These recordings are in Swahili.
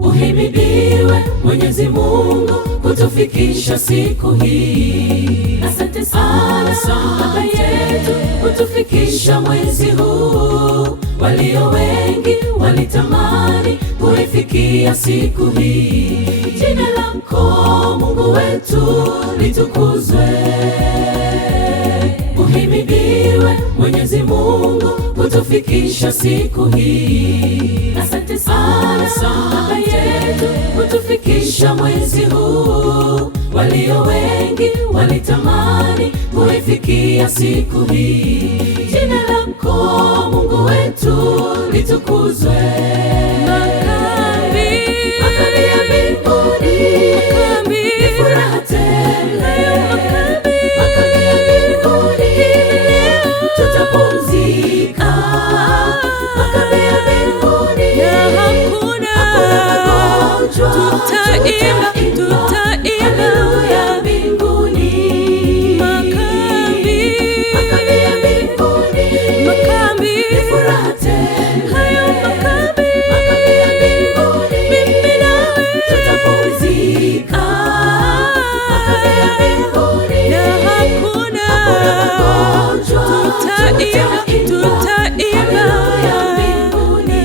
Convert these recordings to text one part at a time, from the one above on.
Uhimidiwe Mwenyezi Mungu kutufikisha siku hii. Asante sana Baba yetu kutufikisha mwezi huu. Walio wengi walitamani kuifikia siku hii. Jina lako Mungu wetu litukuzwe. Uhimidiwe Mwenyezi Mungu kutufikisha siku hii. Asante sana Baba yetu kutufikisha mwezi huu. Walio wengi walitamani kuifikia siku hii. Jina lako Mungu wetu litukuzwe. Makambi ya mbinguni ni furaha tele. Makambi ya mbinguni tutapumzika. Makambi ya mbinguni hakuna magonjwa. Tutaimba haleluya mbinguni. Makambi ya mbinguni ni furaha tele. Makambi ya mbinguni tutapumzika. Makambi ya mbinguni hakuna magonjwa. Tutaimba haleluya mbinguni.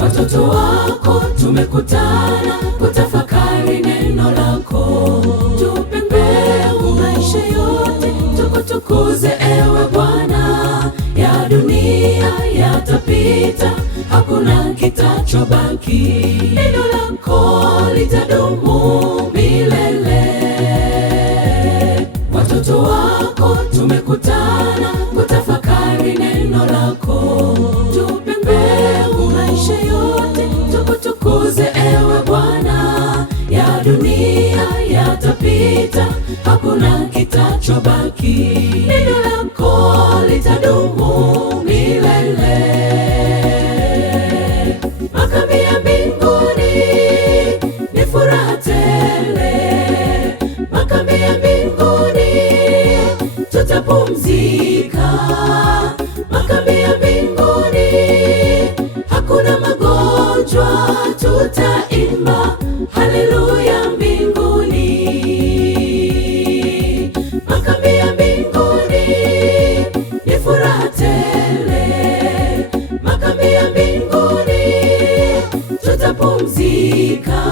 Watoto wako tumekutana kutafakari neno lako. Tupe mbegu maisha yote tukutukuze ewe Bwana. Ya dunia yatapita, hakuna kitachobaki. Neno lako litadumu milele. Watoto wako tumekutana kutafakari neno lako. Tupe mbegu maisha yote tukutukuze ewe Bwana. Ya dunia yatapita, hakuna kitachobaki. Neno lako litadumu milele. Makambi ya mbinguni ni furaha tele. Makambi ya mbinguni tutapumzika. Makambi ya mbinguni hakuna magonjwa. Tutaimba haleluya mbinguni. Makambi ya mbinguni ni furaha tele. Makambi ya mbinguni tutapumzika.